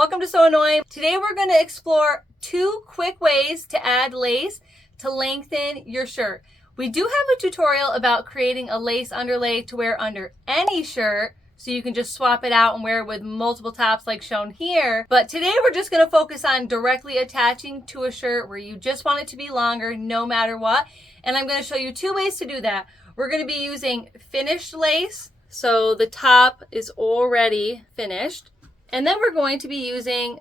Welcome to So Annoying. Today we're going to explore 2 quick ways to add lace to lengthen your shirt. We do have a tutorial about creating a lace underlay to wear under any shirt, so you can just swap it out and wear it with multiple tops like shown here. But today we're just going to focus on directly attaching to a shirt where you just want it to be longer no matter what. And I'm going to show you 2 ways to do that. We're going to be using finished lace, so the top is already finished. And then we're going to be using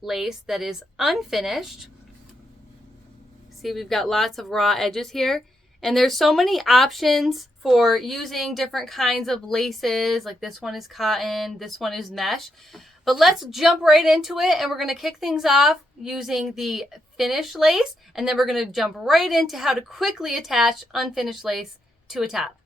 lace that is unfinished. See, we've got lots of raw edges here. And there's so many options for using different kinds of laces. Like this one is cotton, this one is mesh. But let's jump right into it, and we're going to kick things off using the finished lace. And then we're going to jump right into how to quickly attach unfinished lace to a top.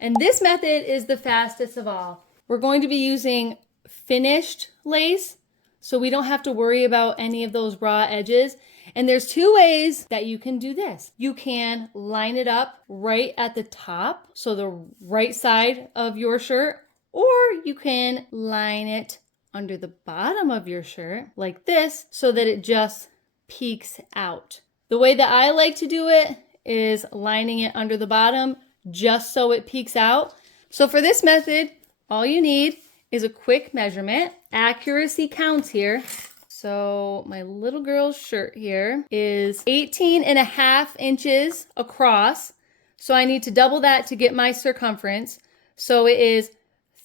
And this method is the fastest of all. We're going to be using finished lace, so we don't have to worry about any of those raw edges. And there's 2 ways that you can do this. You can line it up right at the top, so the right side of your shirt, or you can line it under the bottom of your shirt like this so that it just peeks out. The way that I like to do it is lining it under the bottom just so it peeks out. So for this method, all you need is a quick measurement. Accuracy counts here. So my little girl's shirt here is 18.5 inches across. So I need to double that to get my circumference. So it is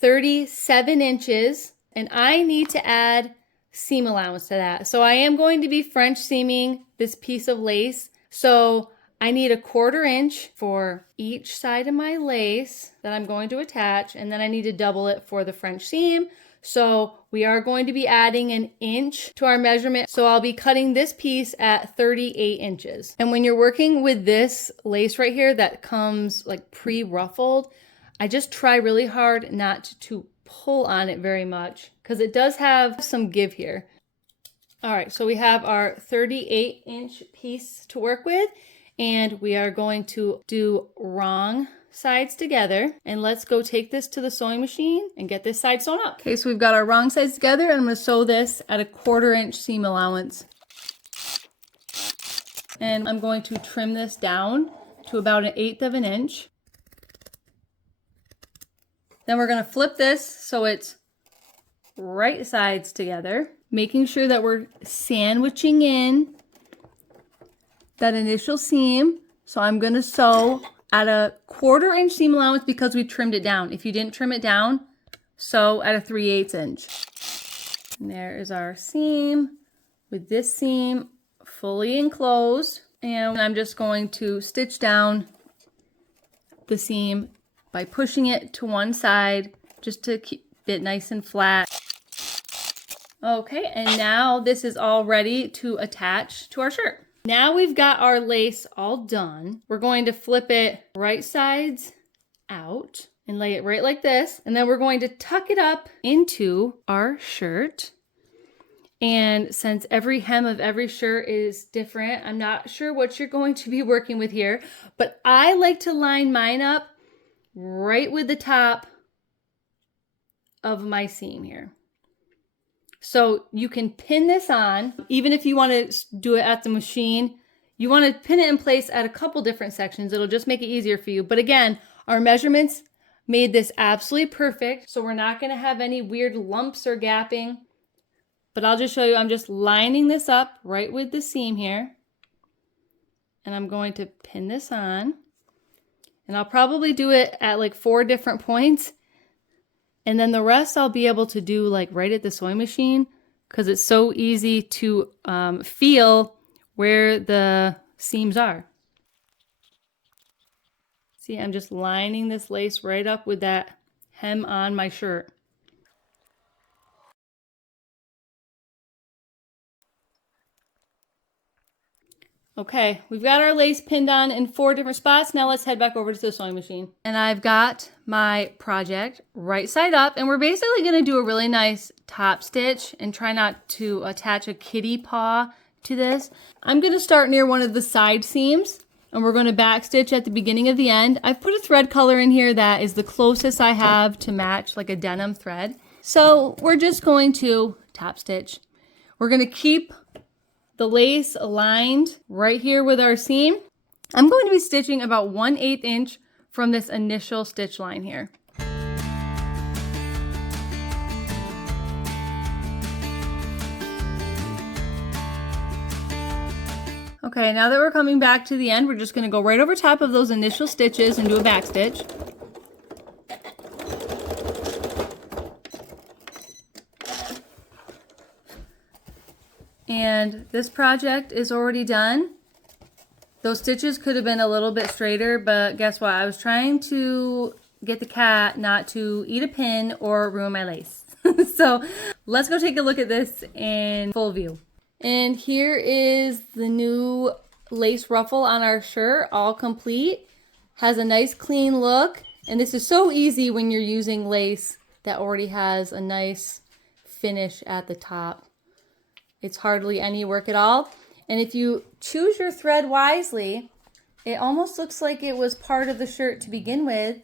37 inches, and I need to add seam allowance to that. So I am going to be French seaming this piece of lace. So I need 1/4 inch for each side of my lace that I'm going to attach, and then I need to double it for the French seam. So we are going to be adding 1 inch to our measurement. So I'll be cutting this piece at 38 inches. And when you're working with this lace right here that comes like pre-ruffled, I just try really hard not to pull on it very much because it does have some give here. All right, so we have our 38-inch piece to work with. And we are going to do wrong sides together. And let's go take this to the sewing machine and get this side sewn up. Okay, so we've got our wrong sides together, and I'm going to sew this at 1/4 inch seam allowance. And I'm going to trim this down to about 1/8 of an inch. Then we're going to flip this so it's right sides together, making sure that we're sandwiching in that initial seam. So I'm going to sew at 1/4 inch seam allowance because we trimmed it down. If you didn't trim it down, sew at 3/8 inch. And there is our seam with this seam fully enclosed. And I'm just going to stitch down the seam by pushing it to one side just to keep it nice and flat. Okay, and now this is all ready to attach to our shirt. Now we've got our lace all done. We're going to flip it right sides out and lay it right like this. And then we're going to tuck it up into our shirt. And since every hem of every shirt is different, I'm not sure what you're going to be working with here, but I like to line mine up right with the top of my seam here. So you can pin this on, even if you want to do it at the machine. You want to pin it in place at a couple different sections. It'll just make it easier for you. But again, our measurements made this absolutely perfect. So we're not going to have any weird lumps or gapping. But I'll just show you, I'm just lining this up right with the seam here. And I'm going to pin this on. And I'll probably do it at like 4 different points. And then the rest I'll be able to do like right at the sewing machine because it's so easy to feel where the seams are. See, I'm just lining this lace right up with that hem on my shirt. Okay, we've got our lace pinned on in 4 different spots. Now let's head back over to the sewing machine. And I've got my project right side up, and we're basically gonna do a really nice top stitch and try not to attach a kitty paw to this. I'm gonna start near one of the side seams, and we're gonna back stitch at the beginning of the end. I've put a thread color in here that is the closest I have to match like a denim thread. So we're just going to top stitch We're gonna keep the lace aligned right here with our seam. I'm going to be stitching about 1/8 inch from this initial stitch line here. Okay, now that we're coming back to the end, we're just going to go right over top of those initial stitches and do a back stitch. And this project is already done. Those stitches could have been a little bit straighter, but guess what? I was trying to get the cat not to eat a pin or ruin my lace. So let's go take a look at this in full view. And here is the new lace ruffle on our shirt, all complete. Has a nice clean look. And this is so easy when you're using lace that already has a nice finish at the top. It's hardly any work at all. And if you choose your thread wisely, it almost looks like it was part of the shirt to begin with.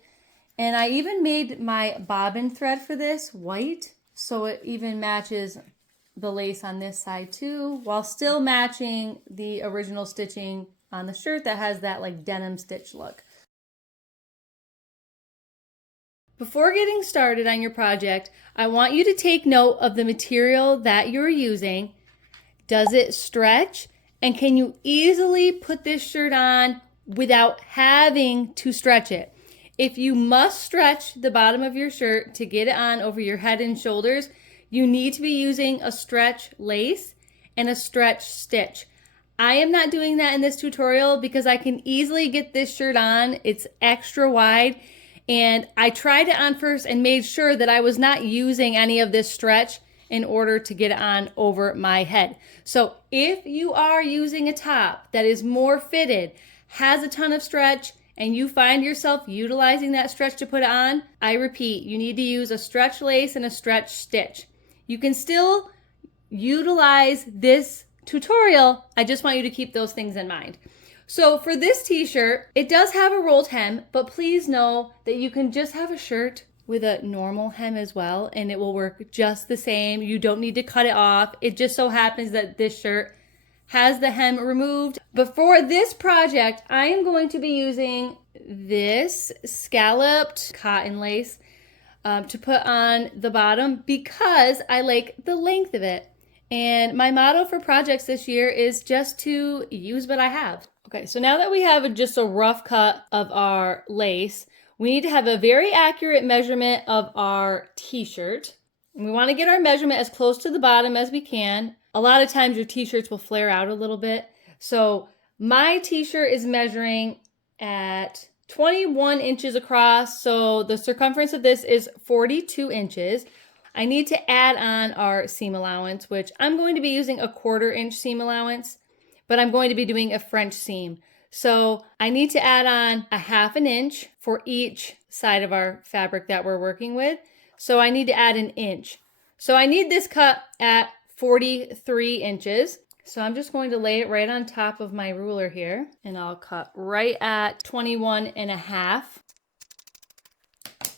And I even made my bobbin thread for this white, so it even matches the lace on this side too, while still matching the original stitching on the shirt that has that like denim stitch look. Before getting started on your project, I want you to take note of the material that you're using. Does it stretch? And can you easily put this shirt on without having to stretch it? If you must stretch the bottom of your shirt to get it on over your head and shoulders, you need to be using a stretch lace and a stretch stitch. I am not doing that in this tutorial because I can easily get this shirt on. It's extra wide, and I tried it on first and made sure that I was not using any of this stretch in order to get it on over my head. So if you are using a top that is more fitted, has a ton of stretch, and you find yourself utilizing that stretch to put it on, I repeat, you need to use a stretch lace and a stretch stitch. You can still utilize this tutorial. I just want you to keep those things in mind. So for this t-shirt, it does have a rolled hem, but please know that you can just have a shirt with a normal hem as well, and it will work just the same. You don't need to cut it off. It just so happens that this shirt has the hem removed. But for this project, I am going to be using this scalloped cotton lace to put on the bottom because I like the length of it. And my motto for projects this year is just to use what I have. Okay, so now that we have just a rough cut of our lace, we need to have a very accurate measurement of our t-shirt. And we want to get our measurement as close to the bottom as we can. A lot of times your t-shirts will flare out a little bit. So my t-shirt is measuring at 21 inches across. So the circumference of this is 42 inches. I need to add on our seam allowance, which I'm going to be using a 1/4 inch seam allowance, but I'm going to be doing a French seam. So I need to add on a 1/2 inch for each side of our fabric that we're working with. So I need to add 1 inch. So I need this cut at 43 inches. So I'm just going to lay it right on top of my ruler here, and I'll cut right at 21.5.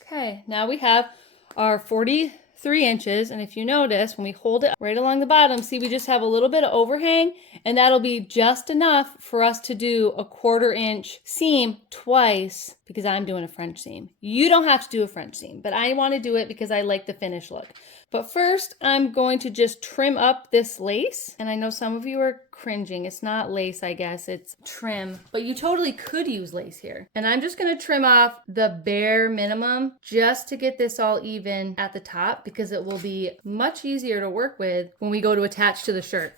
Okay, now we have our 43 inches, and if you notice, when we hold it right along the bottom, see, we just have a little bit of overhang, and that'll be just enough for us to do a 1/4 inch seam twice, because I'm doing a French seam. You don't have to do a French seam, but I want to do it because I like the finish look. But first, I'm going to just trim up this lace, and I know some of you are cringing. It's not lace, I guess, it's trim, but you totally could use lace here. And I'm just going to trim off the bare minimum just to get this all even at the top, because it will be much easier to work with when we go to attach to the shirt.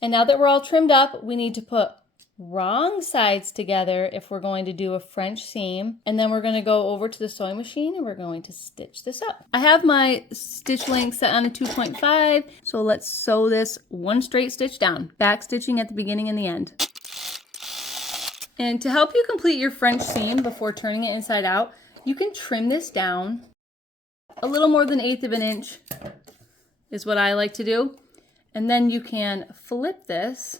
And now that we're all trimmed up, we need to put wrong sides together if we're going to do a French seam, and then we're going to go over to the sewing machine and we're going to stitch this up. I have my stitch length set on a 2.5, so let's sew this one straight stitch down, back stitching at the beginning and the end. And to help you complete your French seam before turning it inside out, you can trim this down a little more than 1/8 of an inch is what I like to do, and then you can flip this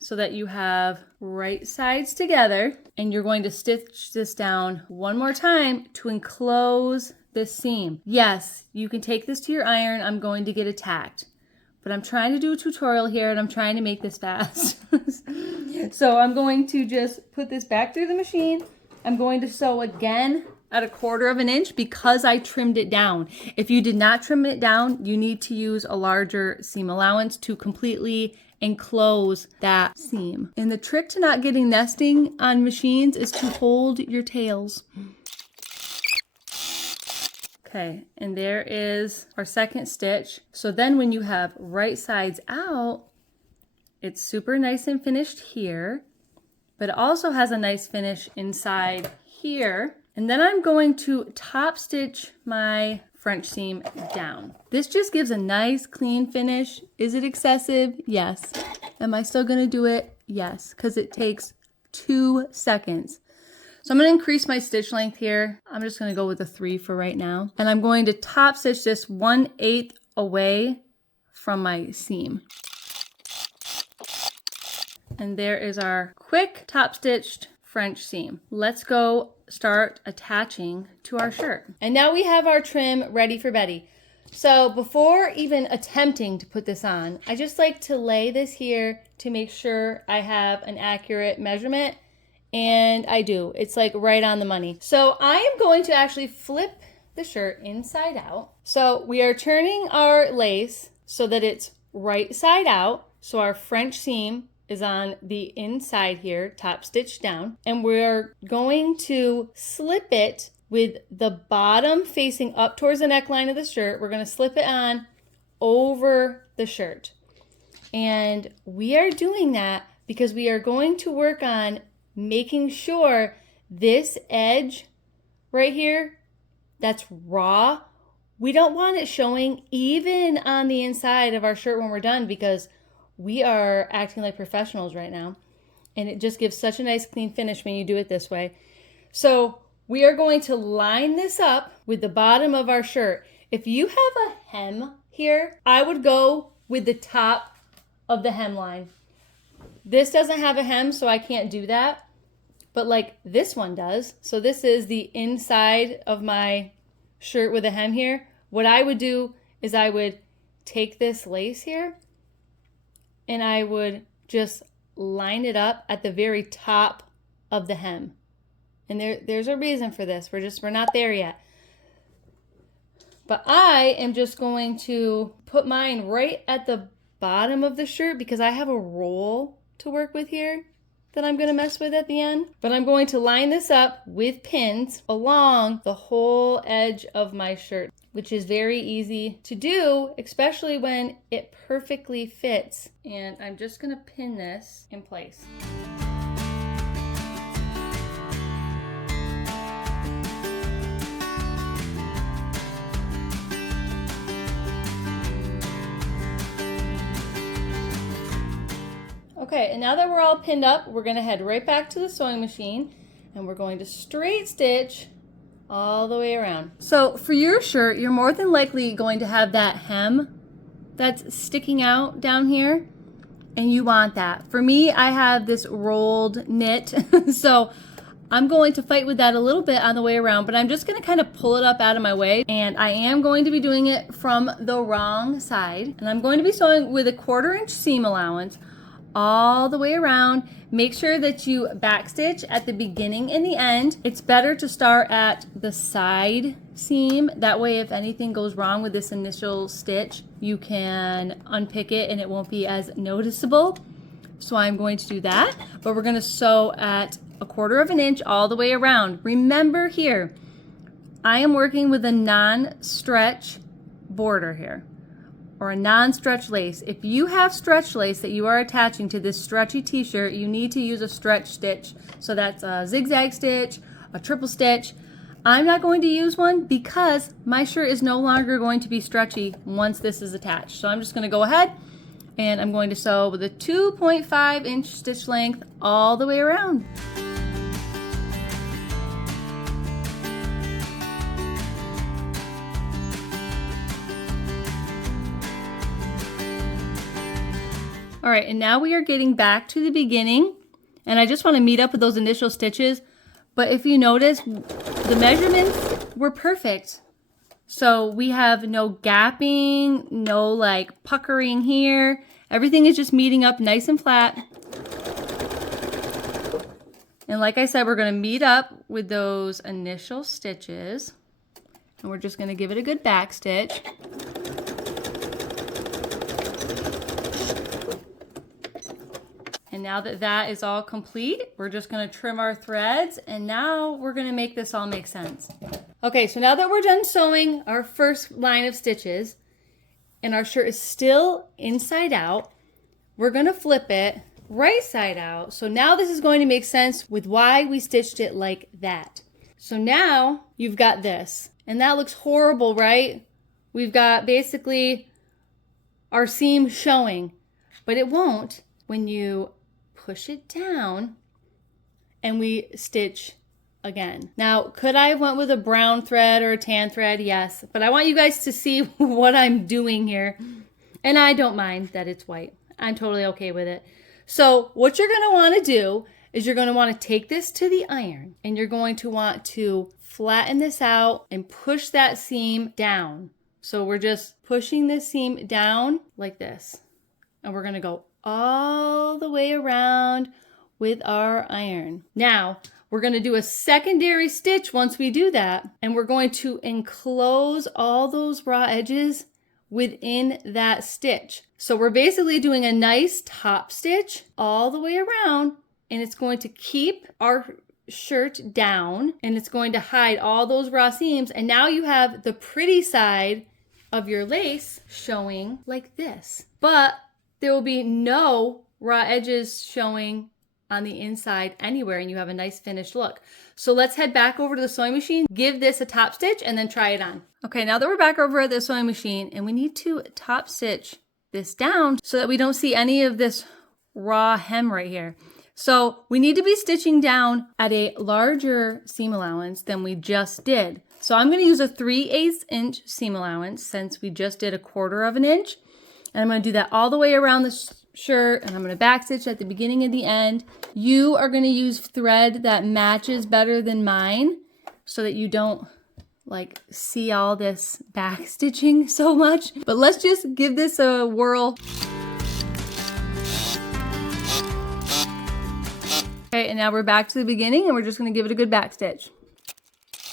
so that you have right sides together, and you're going to stitch this down one more time to enclose this seam. Yes, you can take this to your iron. I'm going to get it tacked, but I'm trying to do a tutorial here and I'm trying to make this fast. So I'm going to just put this back through the machine. I'm going to sew again at 1/4 inch because I trimmed it down. If you did not trim it down, you need to use a larger seam allowance to completely enclose that seam. And the trick to not getting nesting on machines is to hold your tails. Okay, and there is our second stitch. So then when you have right sides out, it's super nice and finished here, but it also has a nice finish inside here. And then I'm going to top stitch my French seam down. This just gives a nice clean finish. Is it excessive? Yes. Am I still gonna do it? Yes, because it takes 2 seconds. So I'm going to increase my stitch length here. I'm just going to go with a 3 for right now. And I'm going to top stitch this 1/8 away from my seam. And there is our quick top stitched French seam. Let's go start attaching to our shirt. And now we have our trim ready for Betty. So before even attempting to put this on, I just like to lay this here to make sure I have an accurate measurement. And I do. It's like right on the money. So I am going to actually flip the shirt inside out. So we are turning our lace so that it's right side out. So our French seam is on the inside here, top stitched down. And we're going to slip it with the bottom facing up towards the neckline of the shirt. We're going to slip it on over the shirt. And we are doing that because we are going to work on making sure this edge right here, that's raw. We don't want it showing even on the inside of our shirt when we're done because we are acting like professionals right now. And it just gives such a nice clean finish when you do it this way. So we are going to line this up with the bottom of our shirt. If you have a hem here, I would go with the top of the hemline. This doesn't have a hem, so I can't do that. But like this one does. So this is the inside of my shirt with a hem here. What I would do is I would take this lace here and I would just line it up at the very top of the hem. And there's a reason for this. We're not there yet. But I am just going to put mine right at the bottom of the shirt because I have a roll to work with here that I'm going to mess with at the end. But I'm going to line this up with pins along the whole edge of my shirt, which is very easy to do, especially when it perfectly fits. And I'm just going to pin this in place. Okay, and now that we're all pinned up, we're going to head right back to the sewing machine and we're going to straight stitch all the way around. So for your shirt, you're more than likely going to have that hem that's sticking out down here, and you want that. For me, I have this rolled knit, so I'm going to fight with that a little bit on the way around, but I'm just going to kind of pull it up out of my way, and I am going to be doing it from the wrong side, and I'm going to be sewing with a 1/4 inch seam allowance all the way around. Make sure that you backstitch at the beginning and the end. It's better to start at the side seam. That way, if anything goes wrong with this initial stitch, you can unpick it and it won't be as noticeable. So I'm going to do that, but we're going to sew at 1/4 inch all the way around. Remember here, I am working with a non-stretch border here, or a non-stretch lace. If you have stretch lace that you are attaching to this stretchy t-shirt, you need to use a stretch stitch. So that's a zigzag stitch, a triple stitch. I'm not going to use one because my shirt is no longer going to be stretchy once this is attached. So I'm just going to go ahead and I'm going to sew with a 2.5 inch stitch length all the way around. All right, and now we are getting back to the beginning, and I just want to meet up with those initial stitches. But if you notice, the measurements were perfect. So we have no gapping, no like puckering here. Everything is just meeting up nice and flat. And like I said, we're going to meet up with those initial stitches. And we're just going to give it a good back stitch. And now that that is all complete, we're just going to trim our threads. And now we're going to make this all make sense. Okay, so now that we're done sewing our first line of stitches and our shirt is still inside out, we're going to flip it right side out. So now this is going to make sense with why we stitched it like that. So now you've got this, and that looks horrible, right? We've got basically our seam showing, but it won't when you push it down and we stitch again. Now, could I have went with a brown thread or a tan thread? Yes, but I want you guys to see what I'm doing here. And I don't mind that it's white. I'm totally okay with it. So what you're going to want to do is you're going to want to take this to the iron and you're going to want to flatten this out and push that seam down. So we're just pushing this seam down like this. And we're going to go all the way around with our iron. Now, we're going to do a secondary stitch once we do that, and we're going to enclose all those raw edges within that stitch. So we're basically doing a nice top stitch all the way around, and it's going to keep our shirt down, and it's going to hide all those raw seams. And now you have the pretty side of your lace showing like this, but there will be no raw edges showing on the inside anywhere, and you have a nice finished look. So let's head back over to the sewing machine, give this a top stitch, and then try it on. Okay, now that we're back over at the sewing machine, and we need to top stitch this down so that we don't see any of this raw hem right here. So we need to be stitching down at a larger seam allowance than we just did. So I'm going to use a 3/8 inch seam allowance since we just did 1/4 of an inch. And I'm going to do that all the way around the shirt, and I'm going to back stitch at the beginning and the end. You are going to use thread that matches better than mine so that you don't like see all this back stitching so much. But let's just give this a whirl. Okay, and now we're back to the beginning, and we're just going to give it a good back stitch.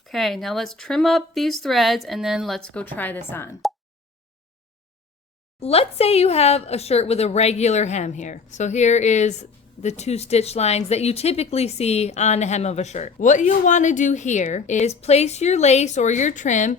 Okay, now let's trim up these threads, and then let's go try this on. Let's say you have a shirt with a regular hem here. So here is the 2 stitch lines that you typically see on the hem of a shirt. What you'll want to do here is place your lace or your trim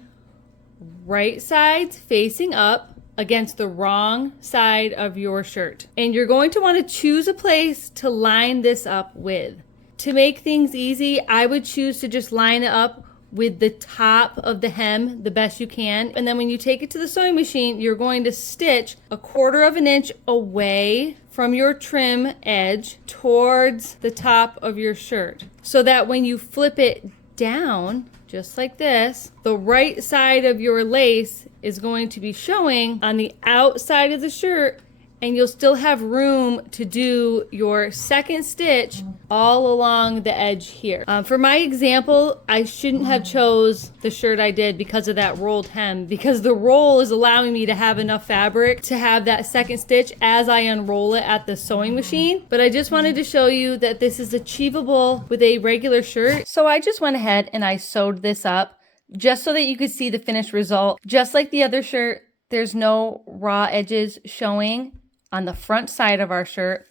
right sides facing up against the wrong side of your shirt. And you're going to want to choose a place to line this up with. To make things easy, I would choose to just line it up with the top of the hem the best you can. And then when you take it to the sewing machine, you're going to stitch 1/4 of an inch away from your trim edge towards the top of your shirt, so that when you flip it down, just like this, the right side of your lace is going to be showing on the outside of the shirt, and you'll still have room to do your second stitch all along the edge here. For my example, I shouldn't have chose the shirt I did because of that rolled hem, because the roll is allowing me to have enough fabric to have that second stitch as I unroll it at the sewing machine. But I just wanted to show you that this is achievable with a regular shirt. So I just went ahead and I sewed this up just so that you could see the finished result. Just like the other shirt, there's no raw edges showing on the front side of our shirt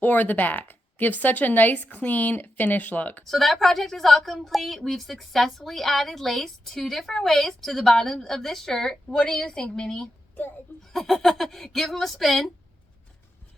or the back. Gives such a nice, clean, finished look. So that project is all complete. We've successfully added lace 2 different ways to the bottom of this shirt. What do you think, Minnie? Good. Give them a spin.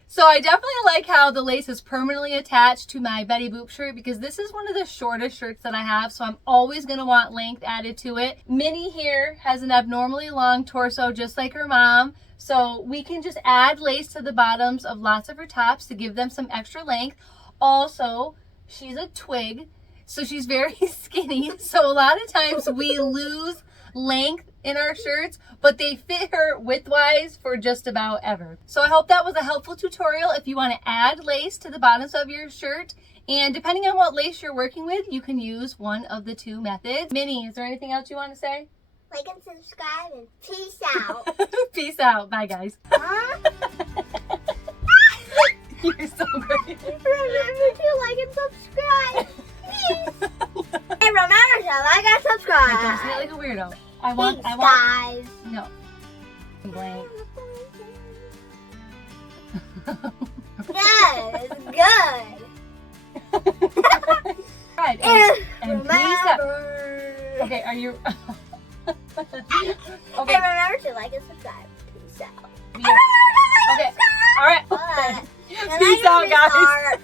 So I definitely like how the lace is permanently attached to my Betty Boop shirt, because this is one of the shortest shirts that I have, so I'm always going to want length added to it. Minnie here has an abnormally long torso just like her mom, so we can just add lace to the bottoms of lots of her tops to give them some extra length. Also, she's a twig, so she's very skinny, so a lot of times we lose length in our shirts, but they fit her widthwise for just about ever. So I hope that was a helpful tutorial if you want to add lace to the bottoms of your shirt. And depending on what lace you're working with, you can use one of the 2 methods. Minnie, is there anything else you want to say? like and subscribe, and peace out. Peace out. Bye, guys. Huh? You're so great. Remember to like and subscribe. Please. And remember to like and subscribe. Don't say it like a weirdo. I want, guys. No. Blank. Good. It's good. Right. And peace out. Okay, are you... Okay. And remember to like and subscribe. Peace out. Okay. All right. Bye. Peace out, guys.